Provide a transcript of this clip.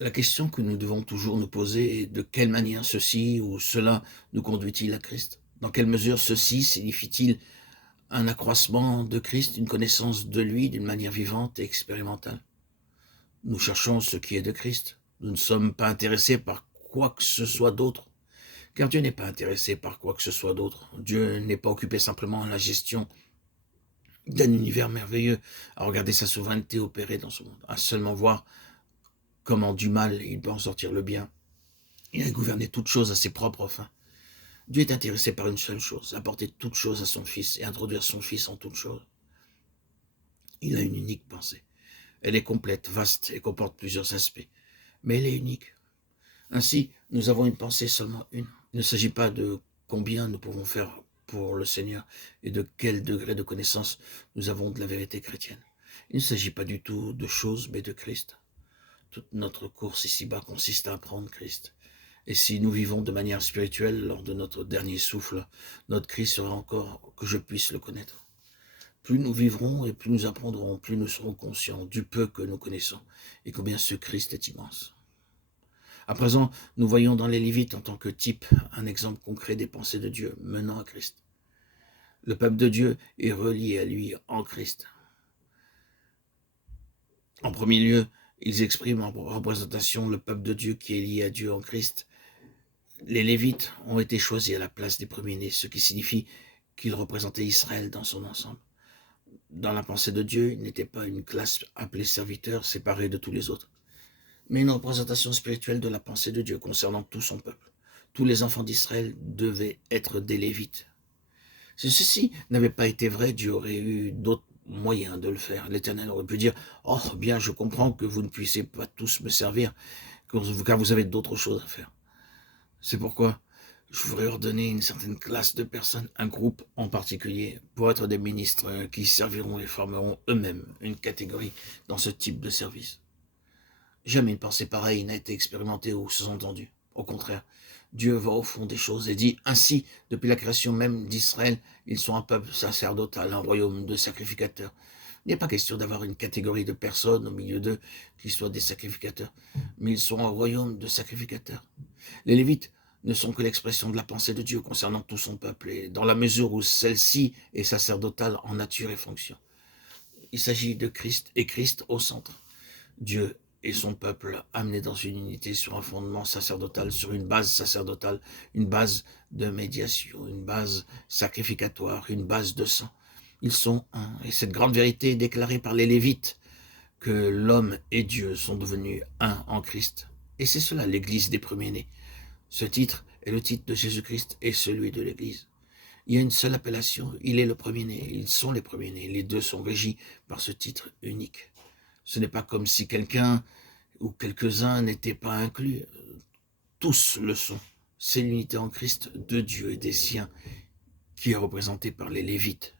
La question que nous devons toujours nous poser est de quelle manière ceci ou cela nous conduit-il à Christ? Dans quelle mesure ceci signifie-t-il un accroissement de Christ, une connaissance de lui d'une manière vivante et expérimentale? Nous cherchons ce qui est de Christ. Nous ne sommes pas intéressés par quoi que ce soit d'autre, car Dieu n'est pas intéressé par quoi que ce soit d'autre. Dieu n'est pas occupé simplement à la gestion d'un univers merveilleux, à regarder sa souveraineté opérer dans ce monde, à seulement voir comment du mal il peut en sortir le bien et à gouverner toutes choses à ses propres fins. Dieu est intéressé par une seule chose, apporter toutes choses à son Fils et introduire son Fils en toutes choses. Il a une unique pensée. Elle est complète, vaste et comporte plusieurs aspects, mais elle est unique. Ainsi, nous avons une pensée seulement une. Il ne s'agit pas de combien nous pouvons faire pour le Seigneur et de quel degré de connaissance nous avons de la vérité chrétienne. Il ne s'agit pas du tout de choses, mais de Christ. Toute notre course ici-bas consiste à apprendre Christ. Et si nous vivons de manière spirituelle lors de notre dernier souffle, notre cri sera encore que je puisse le connaître. Plus nous vivrons et plus nous apprendrons, plus nous serons conscients du peu que nous connaissons et combien ce Christ est immense. À présent, nous voyons dans les Lévites en tant que type un exemple concret des pensées de Dieu menant à Christ. Le peuple de Dieu est relié à lui en Christ. En premier lieu, ils expriment en représentation le peuple de Dieu qui est lié à Dieu en Christ. Les Lévites ont été choisis à la place des premiers-nés, ce qui signifie qu'ils représentaient Israël dans son ensemble. Dans la pensée de Dieu, ils n'étaient pas une classe appelée serviteurs séparée de tous les autres, mais une représentation spirituelle de la pensée de Dieu concernant tout son peuple. Tous les enfants d'Israël devaient être des Lévites. Si ceci n'avait pas été vrai, Dieu aurait eu d'autres moyens de le faire. L'Éternel aurait pu dire « Oh, bien, je comprends que vous ne puissiez pas tous me servir, car vous avez d'autres choses à faire. » C'est pourquoi je voudrais ordonner une certaine classe de personnes, un groupe en particulier, pour être des ministres qui serviront et formeront eux-mêmes une catégorie dans ce type de service. Jamais une pensée pareille n'a été expérimentée ou sous-entendue. Au contraire, Dieu va au fond des choses et dit ainsi, depuis la création même d'Israël, ils sont un peuple sacerdotal, un royaume de sacrificateurs. Il n'est pas question d'avoir une catégorie de personnes au milieu d'eux qui soient des sacrificateurs, mais ils sont un royaume de sacrificateurs. Les Lévites ne sont que l'expression de la pensée de Dieu concernant tout son peuple, et dans la mesure où celle-ci est sacerdotale en nature et fonction. Il s'agit de Christ et Christ au centre. Dieu et son peuple amenés dans une unité sur un fondement sacerdotal, sur une base sacerdotale, une base de médiation, une base sacrificatoire, une base de sang. Ils sont un. Et cette grande vérité est déclarée par les Lévites, que l'homme et Dieu sont devenus un en Christ. Et c'est cela l'Église des premiers-nés. Ce titre est le titre de Jésus-Christ et celui de l'Église. Il y a une seule appellation, il est le premier-né, ils sont les premiers-nés, les deux sont régis par ce titre unique. Ce n'est pas comme si quelqu'un ou quelques-uns n'étaient pas inclus, tous le sont. C'est l'unité en Christ de Dieu et des siens qui est représentée par les Lévites.